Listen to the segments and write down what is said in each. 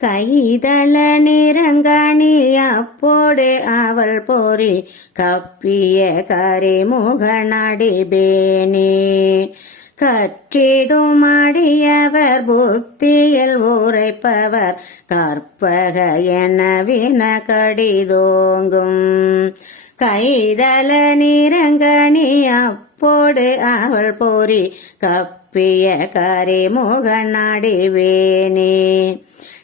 கைதள நிறங்கணி அப்போடு அவள் போரி கப்பிய கரிமுகனடிபேனே கற்றிடும் அடியவர் புத்தியில் உரைப்பவர் கற்பக எனவின கடிதோங்கும் கைதள நிறங்கணி அப்போடு அவள் போரி கப்பிய கரிமுகனடிபேனே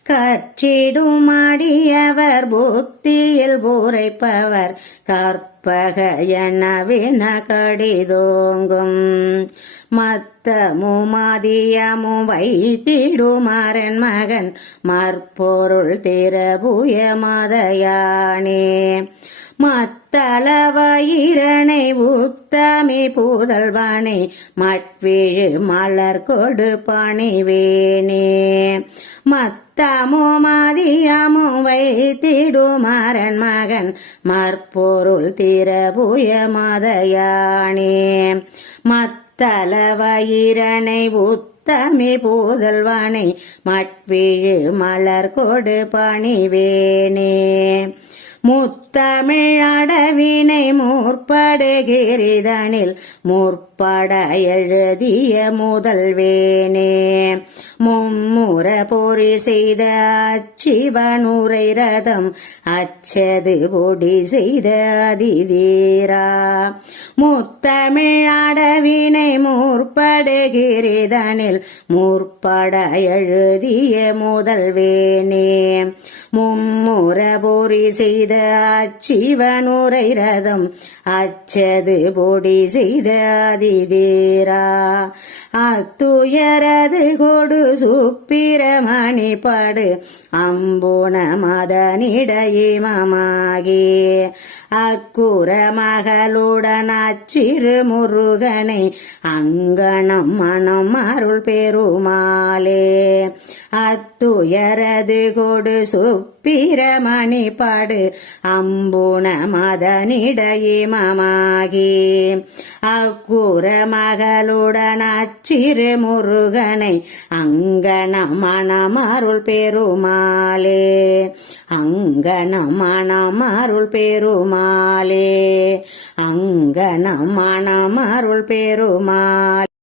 கற்றிடும் அடியவர் புத்தியில் உரைப்பவர் கற்பக எனவின கடிதோங்கும் மத்தமும் மதியமும் வைத்திடுமாறன் மகன் மற்பொருள் திரபுய மதயானே மத்தளவயிரனை உத்தமி புதல்வனை மட்விழு மலர் கொடு பணிவேனே மத்தமும் மதியமும் வைத்திடுமாறன் மகன் மற்பொருள் திரபுய மதயானே மத்தளவயிரனை உத்தமி புதல்வனை மட்விழு மலர் கொடு பணிவேனே முத்தமிழ் அடவினை முற்படுகிரிதனில் முற்பட எழுதிய முதல்வேனே மும்முற பொறி செய்த அச்சிவனுரை ரதம் அச்சது பொடி செய்த அதிதீரா முத்தமிழ் அடவினை முற்படுகிரிதனில் முற்பட எழுதிய முதல்வேனே மும்முற பொறி செய்த அச்சிவனுரை ரதம் அச்சது பொடி செய்த அதிதீரா அத்துயரது கொடு சுப்பிரமணி படு அம்புன மதனிடையிமமாகி அக்குற மகளுடன் அச்சிறு முருகனை அங்கனம் மனம் அருள் பெருமாளே அத்துயரது கொடு சுப்பிரமணி படு அம்புன மதனிடையிமமாகி அக்குற மகளுடன் அச்சிறு முருகனை அங்கனம் மனம் அருள் பெருமாளே அங்கனம் மனம் அருள் பெருமாளே அங்கனம் மனம் அருள் பெருமாளே.